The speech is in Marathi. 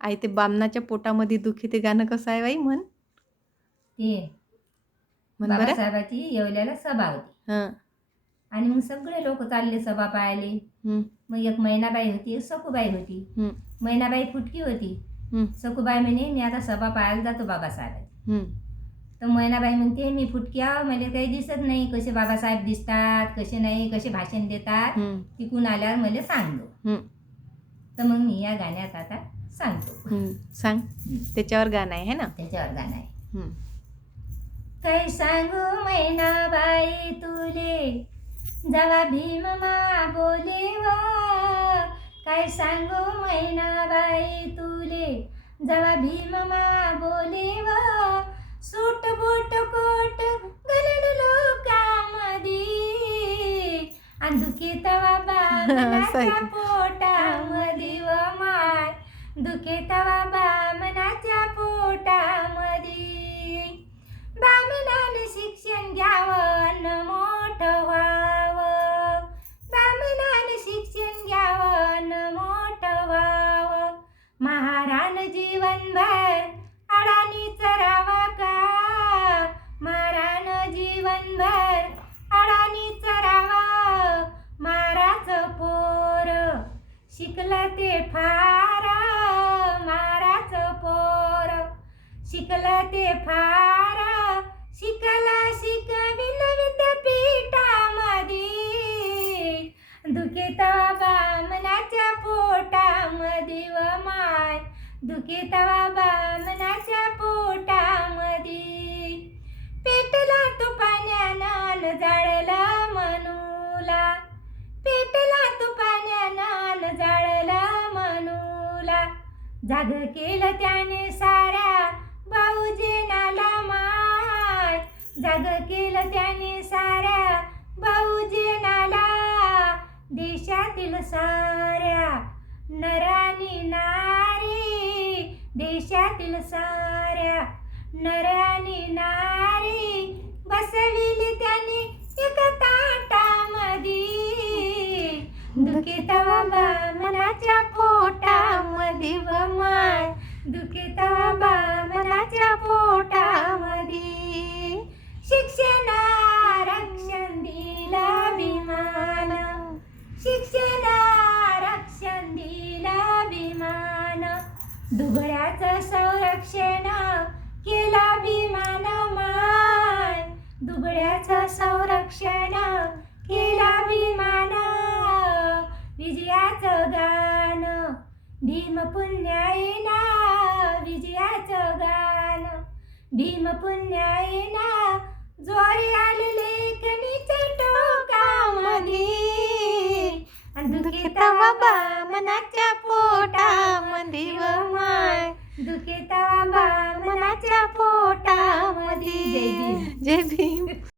आई ते बामणाच्या पोटामध्ये दुखी ते गाणं कसं आहे बाई म्हण ते म्हण बरं. बाबासाहेबाची येवल्याला सभा होती हां. आणि मग सगळे लोक चालले सभा पाहायले. हं, मग एक मैनाबाई होती, एक सखूबाई होती. हं, मैनाबाई फुटकी होती. हं, सखूबाई म्हणे मी आता सभा पाहायला जातो बाबासाहेबाची. हं, तर मैनाबाई म्हणते मी फुटकी आहो, मला काही दिसत नाही कसे बाबासाहेब दिसतात, कसे नाही, कसे भाषण देतात. हं, तिकून आल्यावर मला सांगतो. हं, तर मग मी या गाण्यात आता सांगतो. हं. सांग. त्याच्यावर गाणं आहे ना. त्याच्यावर गाणं आहे. हं. काय सांगू मैनाबाई तुले जेव्हा भीममा बोले व, काय सांगू मैनाबाई तुले जेव्हा भीममा बोले व, सूट बूट कोट घालून लोकांमध्ये आणि दुखी तवा बामणाच्या पोटामध्ये व माय, दुखी तवा बामणाच्या पोटामध्ये. बामणाने शिक्षण घ्यावं अन मोठं व्हावं, बामणाने शिक्षण घ्यावं अन मोठं व्हावं. महाराण जीवनभर अडाणीच राहावा का, महाराण जीवनभर अडाणीच राहावा. माराचं पोर शिकलं ते फार, माराचं पोर शिकलं ते फार, शिकला शिकविल विद्यापीठामध्ये, दुखी तवा बामणाच्या पोटामध्ये व माय, दुखी तवा बामणाच्या पोटामध्ये. पेटला तुपाण्यानं जाळलं मनूला, पेटला तुपाण्यानं जाळलं मनूला. जाग केलं त्याने साऱ्या भाऊजेनाला माय, जाग केलं त्याने साऱ्या भाऊजेनाला. देशातील साऱ्या नरानी नारी, देशातील साऱ्या नरानी नारी, बसविली त्याने एका ताटामध्ये, दुखी तवा बामणाच्या पोटामध्ये व माय, दुखी तवा बामणाच्या पोटामध्ये. शिक्षण आरक्षण दिलं भीमान, शिक्षण आरक्षण दिलं भीमान, दुबळ्याचं संरक्षण केलं भीमान माय, दुबळ्याचं संरक्षण केलं भीमान. विजयाचं गाणं भीम पुण्याईना, विजयाचं गाणं भीम पुण्याईना, ज्वारी आले लेखणीच्या टोकामध्ये, दुखी तवा बामणाच्या पोटामध्ये व माय, दुखी तवा बामणाच्या पोटामध्ये. जय भीम. जय भीम.